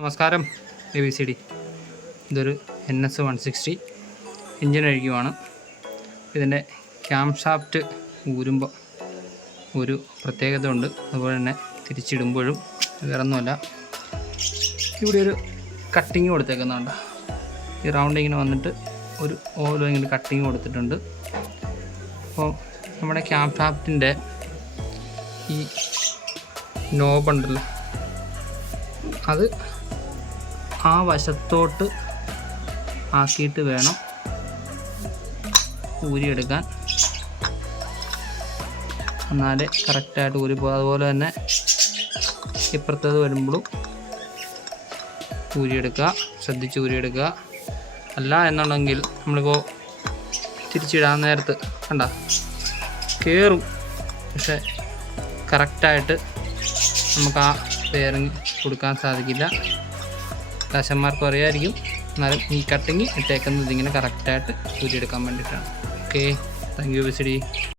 നമസ്കാരം. ABCD ഇതൊരു NS 160 engine അഴിക്കുവാണ്. ഇതിൻ്റെ ക്യാം ഷാഫ്റ്റ് ഊരുമ്പോൾ ഒരു പ്രത്യേകത ഉണ്ട്. അതുപോലെ തന്നെ തിരിച്ചിടുമ്പോഴും വേറൊന്നുമല്ല, ഇവിടെ ഒരു കട്ടിങ് കൊടുത്തേക്കുന്നുണ്ട്. ഈ റൗണ്ടിങ്ങിന് വന്നിട്ട് ഒരു ഓരോ ഇങ്ങനെ കട്ടിങ് കൊടുത്തിട്ടുണ്ട്. അപ്പോൾ നമ്മുടെ ക്യാം ഷാഫ്റ്റിൻ്റെ ഈ നോബുണ്ടല്ലോ, അത് ആ വശത്തോട്ട് ആക്കിയിട്ട് വേണം ഊരിയെടുക്കാൻ, എന്നാലേ കറക്റ്റായിട്ട് ഊരിപ്പോൾ. അതുപോലെ തന്നെ ഇപ്പുറത്തത് വരുമ്പോഴും ഊരിയെടുക്കുക, ശ്രദ്ധിച്ച് ഊരിയെടുക്കുക. അല്ല എന്നുണ്ടെങ്കിൽ നമ്മളിപ്പോൾ തിരിച്ചിടാൻ നേരത്ത് കണ്ട കയറും, പക്ഷെ കറക്റ്റായിട്ട് നമുക്ക് ആ ബെയറിങ് കൊടുക്കാൻ സാധിക്കില്ല. കാശന്മാർക്കും അറിയാമായിരിക്കും. എന്നാലും ഈ കട്ടിങ് ഇട്ടേക്കുന്നത് ഇങ്ങനെ കറക്റ്റായിട്ട് ഊരിയെടുക്കാൻ വേണ്ടിയിട്ടാണ്. Okay, thank you ABCD.